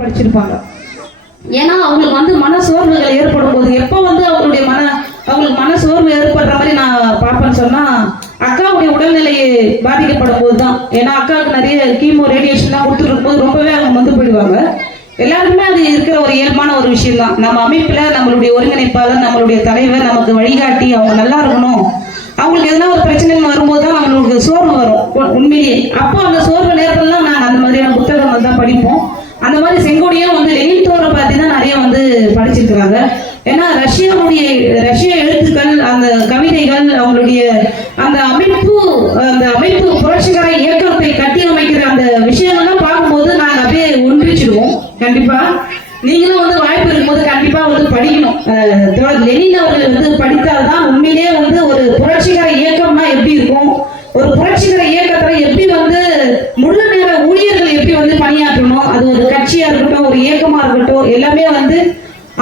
படிச்சிருப்பாங்க. ஏன்னா அவங்களுக்கு வந்து மன சோர்வுகள் ஏற்படும் போது எப்போ வந்து அவங்களுக்கு மன சோர்வு ஏற்படுற மாதிரி நான் பார்ப்பேன்னு சொன்னா அக்காவுடைய உடல்நிலையை பாதிக்கப்படும் போது தான். ஏன்னா அக்காவுக்கு நிறைய கீமோ ரேடியேஷன்லாம் கொடுத்துருக்கும் போது ரொம்பவே அவங்க வந்து போயிடுவாங்க. எல்லாருக்குமே அது இருக்கிற ஒரு இயல்பான ஒரு விஷயம் தான். நம்ம அமைப்புல நம்மளுடைய ஒருங்கிணைப்பாளர், நம்மளுடைய தலைவர் நமக்கு வழிகாட்டி அவங்க நல்லா இருக்கணும், அவங்களுக்கு எதனா ஒரு பிரச்சனைன்னு வரும்போது தான் அவங்களுக்கு சோர்வு வரும் உண்மையிலேயே. அப்போ அந்த சோர்வு நேரத்துலலாம் நாங்கள் அந்த மாதிரியான புத்தகங்கள் தான் படிப்போம். அந்த மாதிரி செங்கோடியும் வந்து லெனின் தோரை பார்த்து தான் நிறைய வந்து படிச்சிருக்கிறாங்க. ஏன்னா ரஷ்ய எழுத்துக்கள், அந்த கவிதைகள், அவங்களுடைய அந்த அமைப்பு புரட்சிகர இயக்கத்தை கட்டி அமைக்கிற அந்த விஷயங்கள்லாம் பார்க்கும்போது நாங்கள் அப்படியே ஒன்றிச்சிடுவோம். கண்டிப்பா நீங்களும் வந்து வாய்ப்பு இருக்கும்போது கண்டிப்பா வந்து படிக்கணும். லெனின் அவர்கள் வந்து படித்தால்தான் உண்மையிலேயே வந்து ஒரு புரட்சிகர இயக்கம்னா எப்படி இருக்கும், ஒரு புரட்சிகர இயக்கத்துல எப்படி வந்து முழு நேர ஊழியர்கள் எப்படி வந்து பணியாற்றணும், அது ஒரு கட்சியா இருக்கட்டும் ஒரு இயக்கமா இருக்கட்டும் எல்லாமே வந்து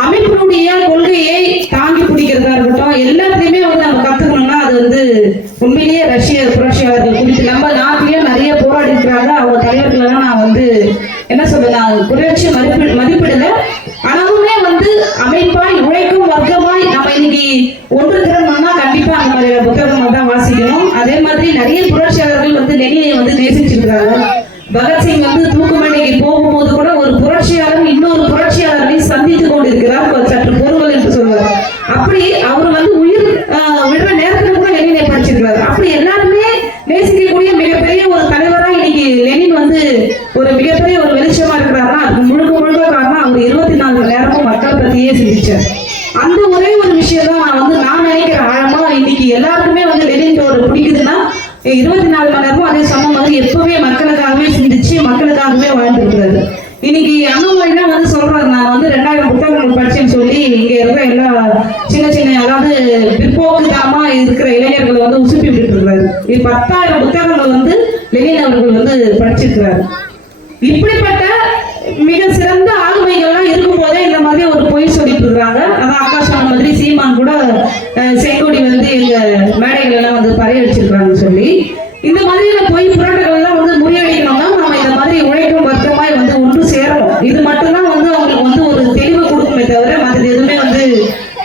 அமைப்பினுடைய கொள்கையை தாங்கி பிடிக்கிறதா இருக்கட்டும் எல்லாத்துலயுமே வந்து நம்ம கத்துக்கணும்னா அது வந்து உண்மையிலேயே ரஷ்ய புரட்சியாளர்கள் குறித்து நம்ம நாட்டிலேயும் நிறைய போராடி இருக்கிறாங்க. அவங்க தலைவர்கள் எல்லாம் நான் வந்து என்ன சொல்றது, நான் புரட்சி மதிப்பிடல. ஆனாலுமே வந்து அமைப்பாய் உழைக்கும் வர்க்கமாய் நம்ம இன்னைக்கு ஒன்று திறனோம்னா கண்டிப்பா அந்த மாதிரியான புத்தகங்கள் தான் வாசிக்கணும். அதே மாதிரி நிறைய புரட்சியாளர்கள் வந்து லெனினை வந்து நேசிச்சிருக்கிறாங்க. பகத்சிங் வந்து தூக்குமேடைக்கு போகும்போது கூட ஒரு புரட்சியாளர் இன்னொரு புரட்சியாளரை சந்தித்துக் கொண்டிருக்கிறார், சற்று பொறுங்கள் என்று சொல்வார். அப்படி அவர் வந்து உயிர் விடுற நேரத்துல கூட லெனினை படிச்சிருக்கிறார். அப்படி எல்லாருமே நேசிக்கக்கூடிய மிகப்பெரிய ஒரு தலைவரா இன்னைக்கு லெனின் வந்து ஒரு மிகப்பெரிய ஒரு வெளிச்சமா இருக்கிறாருன்னா அதுக்கு முழுக்க காரணம் அவர் 24 மணி நேரமும் மக்கள் பத்தியே சிந்திச்சார். அந்த ஒரே ஒரு விஷயம் தான் நான் நினைக்கிறேன் ஆழமா இன்னைக்கு எல்லாருக்குமே வந்து லெனின் தோரை பிடிக்குதுன்னா 24 மணி நேரமும் அதே சொன்ன மாதிரி எப்பவுமே மக்களுக்காகவே சிந்திச்சு மக்களுக்காகவே வாழ்ந்துருக்கிறாரு. இன்னைக்கு அண்ணாமலை தான் வந்து சொல்றாரு, நான் வந்து 2000 புத்தகங்கள் படிச்சேன்னு சொல்லி இங்க இருக்கிற எல்லா சின்ன அதாவது பிற்போக்குத்தனமா இருக்கிற இளைஞர்களை வந்து உசுப்பி விட்டு இருக்கிறாரு. 10,000 புத்தகங்கள் வந்து லெனின் அவர்கள் வந்து படிச்சிருக்கிறாரு. இப்படிப்பட்ட மிக சிறந்த ஆளுமைகள்லாம் இருக்கும் போதே இந்த மாதிரி ஒரு பொய் சொல்லிட்டு இருக்கிறாங்க. அதான் அக்கா சொன்ன மாதிரி சீமான் கூட செங்கோடி வந்து எங்க மேடைகள் எல்லாம் வந்து பறையடிச்சிருக்காங்கன்னு சொல்லி இந்த மாதிரியான பொய் புரட்டங்கள் எல்லாம் வந்து முறியடிக்கணும்னா நம்ம இந்த மாதிரி உழைக்கும் வர்க்கமாய் வந்து ஒன்று சேரணும். இது மட்டும்தான் வந்து அவங்களுக்கு வந்து ஒரு தெளிவு கொடுக்குமே தவிர மற்றது எதுவுமே வந்து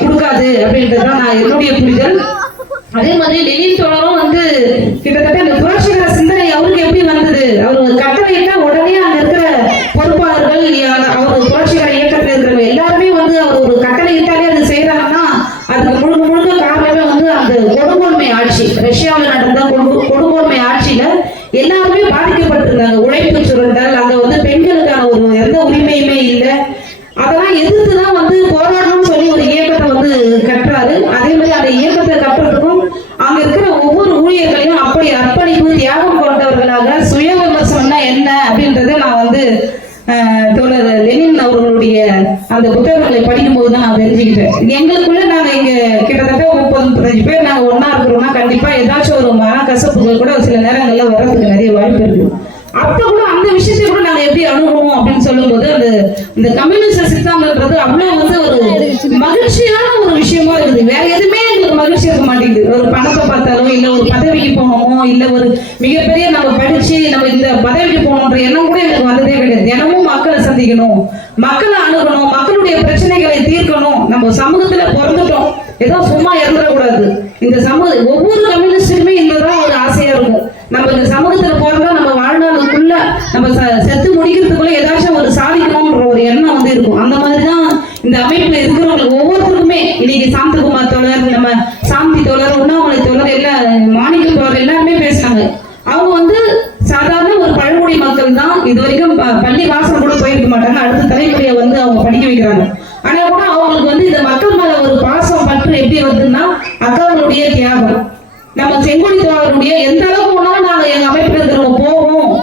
கொடுக்காது அப்படின்றதுதான் நான் என்னுடைய புரிதல். அதே மாதிரி லெனின் தோழரும் வந்து கிட்டத்தட்ட இந்த புரட்சிகர சிந்தனை அவருக்கு எப்படி வந்தது, அவர் ஒரு கட்டளையிட்டா உடனே அங்க இருக்கிற பொறுப்பாளர்கள் அவர் புரட்சிகர இயக்கத்தில் இருக்கிறவங்க எல்லாருமே வந்து அவர் ஒரு கட்டளையிட்டாலே அது செய்யறாங்கன்னா அதுக்கு முழுக்க காரணமே வந்து அந்த கொடுங்கோன்மை ஆட்சி, ரஷ்யாவில் நடந்த கொடுங்கோன்மை ஆட்சியில எல்லாருமே பாதிக்கப்பட்டிருந்தாங்க. உழைப்பு சுரண்டல், அங்க வந்து பெண்களுக்கான ஒரு எந்த உரிமையுமே இல்லை. அதெல்லாம் எதிர்த்துதான் வந்து போராடணும்னு சொல்லி ஒரு இயக்கத்தை வந்து கட்டுறாரு. அதே மாதிரி அந்த இயக்கத்தை கட்டுறதுக்கும் அங்க இருக்கிற ஒவ்வொரு ஊழியர்களையும் அப்படி அர்ப்பணிப்பு தியாகம் கொண்டவர்களாக சுய விமர்சனம்னா என்ன அப்படின்றத நான் வந்து தோழர் லெனின் அவர்களுடைய அந்த புத்தகங்களை படிக்கும் போதுதான் நான் தெரிஞ்சுக்கிட்டேன். எங்களுக்குள்ள நாங்க இங்க கிட்டத்தட்ட 30-35 பேர் நாங்க ஒன்னா இருக்கிறோம்னா கண்டிப்பா ஏதாச்சும் ஒரு மன கசப்புகள் கூட சில நேரங்கள்ல வர்றதுக்கு நிறைய வாய்ப்பு இருக்கு. அப்ப கூட அந்த விஷயத்தை கூட நாங்க எப்படி அணுகுவோம் அப்படின்னு சொல்லும் போது அந்த கம்யூனிஸ்ட் சித்தாந்தம்ன்றது அவ்வளவு வந்து ஒரு மகிழ்ச்சியான ஒரு விஷயமா இருக்குது. வேற எதுவுமே எங்களுக்கு மகிழ்ச்சி இருக்க மாட்டேங்குது. ஒரு பணத்தை பார்த்தாலும் இல்ல ஒரு பதவிக்கு போகணுமோ இல்ல ஒரு மிகப்பெரிய நம்ம படிச்சு நம்ம இந்த பதவிக்கு போகணுன்ற எண்ணம் கூட எனக்கு வந்ததே கிடையாது. தினமும் மக்களை சந்திக்கணும், மக்களை அணுகணும், மக்களுடைய பிரச்சனைகளை தீர்க்கணும். நம்ம சமூகத்துல பிறந்துட்டோம், ஏதோ சும்மா இறந்துடக்கூடாது. இந்த சமூக ஒவ்வொரு கம்யூனிஸ்டுக்குமே இதுதான் ஒரு ஆசையா இருக்கும். நம்ம இந்த சமூகத்துல பிறந்தா நம்ம வாழ்நாளுக்குள்ள நம்ம செத்து முடிக்கிறதுக்குள்ள ஏதாச்சும் ஒரு சாதிக்கணும்ன்ற ஒரு எண்ணம் வந்து இருக்கும். அந்த மாதிரிதான் இந்த அமைப்புல இருக்கிறவங்களுக்கு ஒவ்வொருத்தருக்குமே இன்னைக்கு சாந்தகுமார் தோழர், நம்ம சாந்தி தோழர், உண்ணாமலை தோழர், எல்லா மாணிக்க தோழர் எல்லாருமே பேசினாங்க. அவங்க வந்து சாதாரண ஒரு பழங்குடி மக்கள் தான். இது வரைக்கும் பள்ளி வாசல் கூட போயிருக்க மாட்டாங்க. அடுத்த தலைமுறையை வந்து அவங்க படிக்க வைக்கிறாங்க. ஆனா கூட அவங்களுக்கு வந்து இந்த மக்கள் மேல ஒரு பாசம் பற்று எப்படி வருதுன்னா அக்காவுடைய தியாகம். நம்ம செங்கோடி தோழருடைய எந்த அளவுக்கு போனாலும் நாங்க எங்க அமைப்பில் இருக்கிறவங்க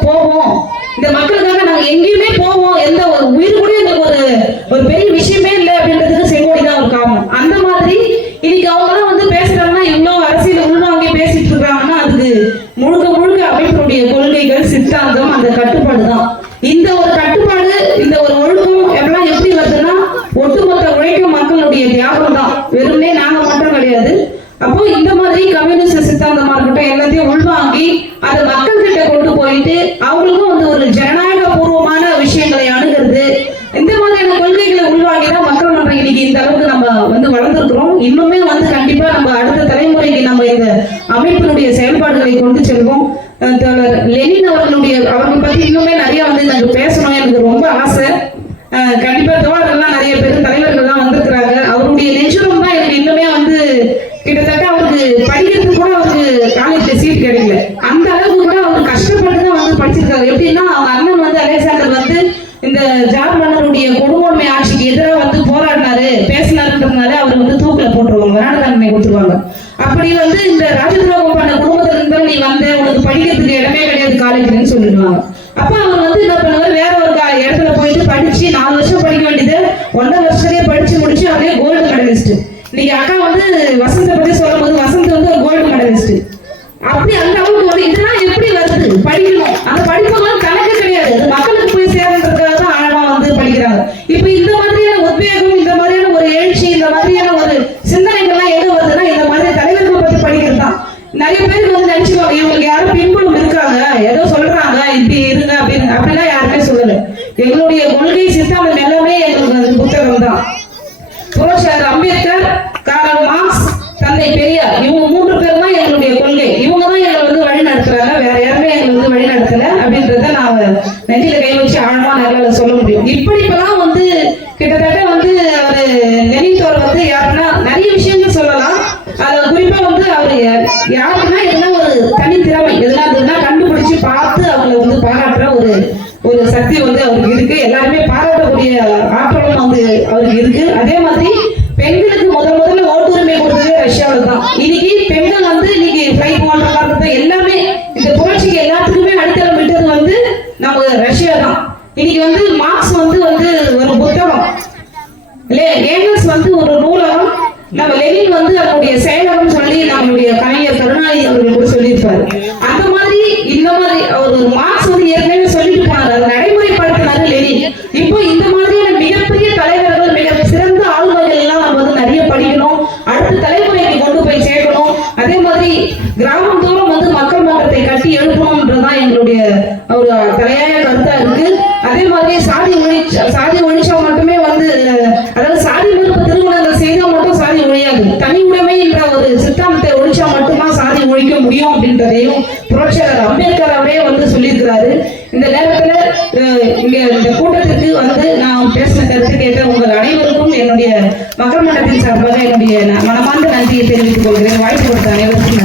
போவோம் இந்த மக்களுக்காக நாங்க எங்கேயுமே போவோம், எந்த ஒரு உயிர் கூட எங்களுக்கு ஒரு பெரிய விஷயமே இல்லை அப்படின்றதுக்கு செங்கோடி தான் ஒரு காரணம். அந்த மாதிரி இன்னைக்கு அவங்க எல்லாம் வந்து பேசுறாங்கன்னா இவ்வளவு அரசியல் உள்வாங்கி பேசிட்டு இருக்காங்கன்னா அதுக்கு முழுக்க அமைப்பினுடைய கொள்கைகள், சித்தாந்தம், அந்த கட்டுப்பாடு தான். இந்த ஒரு கட்டுப்பாடு, இந்த ஒரு ஒழுக்கம் எல்லாம் எப்படி வருதுன்னா ஒட்டுமொத்த உழைக்கும் மக்களுடைய தியாகம் தான், வெறுமனே நாங்க மட்டும் கிடையாது. அப்போ இந்த மாதிரி கம்யூனிஸ்ட் சித்தாந்தமா இருக்கட்டும் எல்லாத்தையும் உள்வாங்கி அதை மக்கள் கிட்ட கொண்டு போயிட்டு அவங்களுக்கும் வந்து ஒரு ஜனநாயக பூர்வமான விஷயம் அமைப்பினுடைய செயல்பாடுகளை கொண்டு செல்வோம். தோழர் லெனின் அவர்கள் பத்தி இன்னுமே நிறைய வந்து எனக்கு பேசணும், எனக்கு ரொம்ப ஆசை. கண்டிப்பா தோழர்கள்லாம் நிறைய பேர் தலைவர்கள்லாம் வந்திருக்கிறாங்க. அவருடைய நெஞ்சுரம் தான் எனக்கு இன்னுமே வந்து கிட்டத்தட்ட அவருக்கு படிக்கிறதுக்கு கூட அவருக்கு காலேஜ்ல சீட் கிடைக்கல. அந்த அளவுக்கு கூட அவர் கஷ்டப்பட்டு தான் வந்து படிச்சிருக்காரு. எப்படின்னா அவங்க அண்ணன் வந்து அலெக்சாண்டர் வந்து இந்த ஜார் மன்னருடைய கொடுங்கோன்மை ஆட்சிக்கு எதிராக வந்து போராடினாரு பேசினாருன்றதுனால அவர் வந்து தூக்குல போட்டுருவாங்க, மரண தண்டனை கொடுத்துருவாங்க. அப்படி வந்து இந்த ராஜதுரோகம் பண்ண குடும்பத்துல இருந்தா நீ வந்து உனக்கு படிக்கிறதுக்கு இடமே கிடையாது காலேஜ்லன்னு சொல்லிடுவாங்க. அப்ப அவர் வந்து என்ன பண்ணுவாரு, வேற ஒரு இடத்துல போயிட்டு படிச்சு 4 வருஷம் படிக்க வேண்டியது 1.5 வருஷத்துலயே படிச்சு முடிச்சு அதே கோல்டு மெடலிஸ்ட். இன்னைக்கு அக்கா வந்து வசந்த பத்தி சொல்லும் போது வசந்த் வந்து ஒரு கோல்டு மெடலிஸ்ட். அப்படி அந்த அளவுக்கு வந்து இதெல்லாம் எப்படி வருது, படிக்கணும். அந்த படிப்புகளும் கணக்கு கிடையாது, அது மக்களுக்கு போய் சேரன்றதுக்காக தான் ஆழமா வந்து படிக்கிறாங்க. இப்ப இந்த மாதிரியான உத்வேகம், இந்த மாதிரியான ஒரு எழுச்சி, இந்த மாதிரியான ஒரு சிந்தனைகள்லாம் எது வருதுன்னா இந்த மாதிரி தலைவர்களை பத்தி படிக்கிறது தான். நிறைய பேருக்கு வந்து நினைச்சுக்கோங்க இவங்களுக்கு யாரும் பின்புலம் இருக்காங்க, ஏதோ சொல்றாங்க இப்படி இருங்க அப்படின்னு, அப்படிலாம் யாருமே சொல்லல. எங்களுடைய கொள்கை சித்தாந்தம் எல்லாமே எங்களுக்கு புத்தகம் தான். புரட்சியாளர் அம்பேத்கர், காரல் மார்க்ஸ், தந்தை பெரியார், இவங்க 3 பேர் தான் எங்களுடைய கொள்கை. இவங்க தான் எங்களை வந்து வழி நடத்துறாங்க, வேற யாருமே எங்களை வந்து வழி நடத்தல அப்படின்றத நான் நெஞ்சில கை வச்சு ஆழமா நல்லா சொல்ல முடியும். இப்படிப்பெல்லாம் வந்து கிட்டத்தட்ட வந்து அவரு லெனின் வந்து யாருன்னா நிறைய விஷயங்கள் சொல்லலாம். அதுல குறிப்பா வந்து அவரு யாருன்னா எதுனா ஒரு தனித்திறமை எதுனா கண்டுபிடிச்சு பார்த்து அவங்களை வந்து பாராட்டுற ஒரு சக்தி வந்து அவருக்கு இருக்கு. எல்லாருமே பாராட்டக்கூடிய ஆற்றலும் வந்து அவருக்கு இருக்கு. அதே மாதிரி பெண்களுக்கு முதல்ல ஓட்டுரிமை கொடுத்ததே ரஷ்யாவில் தான். இன்னைக்கு பெண்கள் வந்து இன்னைக்கு ஃபிளைட் ஓட்டுறது எல்லாமே இந்த புரட்சிக்கு எல்லாத்துக்குமே அடித்தளம் விட்டது வந்து நம்ம ரஷ்யா தான். இன்னைக்கு வந்து மார்க்ஸ் வந்து ஒரு புத்தகம், ஏங்கல்ஸ் வந்து ஒரு நூலகம், நம்ம லெனின் வந்து அவருடைய செயலகம் சொல்லி நம்மளுடைய கலைஞர் கருணாநிதி அவர்கள் கூட சொல்லியிருப்பாரு. அந்த மாதிரி இந்த மாதிரி ஒரு மார்க்ஸ் வந்து ஏற்கனவே சொல்லிட்டு போனார், அதை நடைமுறைப்படுத்தினாரு லெனின். இப்போ இந்த மாதிரியான மிகப்பெரிய தலைவர்கள், மிக சிறந்த ஆளுமைகள் எல்லாம் நம்ம வந்து நிறைய படிக்கணும், அடுத்த தலைமுறைக்கு கொண்டு போய் சேர்க்கணும். அதே மாதிரி கிராமம் தோறும் வந்து மக்கள் மன்றத்தை கட்டி எழுப்பணும்ன்றதுதான் எங்களுடைய ஒரு தலையாய கருத்தா இருக்கு. அதே மாதிரி சாதி ஒழிச்சா மட்டுமே வந்து, அதாவது சாதி மறுப்பு திருமணங்கள் செய்தா மட்டும் சாதி ஒழியாது, தனி உடைமை என்ற ஒரு சித்தாந்தத்தை ஒழிச்சா மட்டும்தான் சாதி ஒழிக்க முடியும் அப்படின்றதையும் புரட்சியாளர் அம்பேத்கர் அவரே வந்து சொல்லியிருக்கிறாரு. இந்த நேரத்துல இந்த கூட்டத்திற்கு வந்து நான் பேசின கருத்து கேட்ட உங்கள் அனைவருக்கும் என்னுடைய மக்கள் மன்றத்தின் சார்பாக என்னுடைய மனமார்ந்த நன்றியை தெரிவித்துக் கொள்கிறேன். வாய்ப்பு கொடுத்த அனைவருக்கும்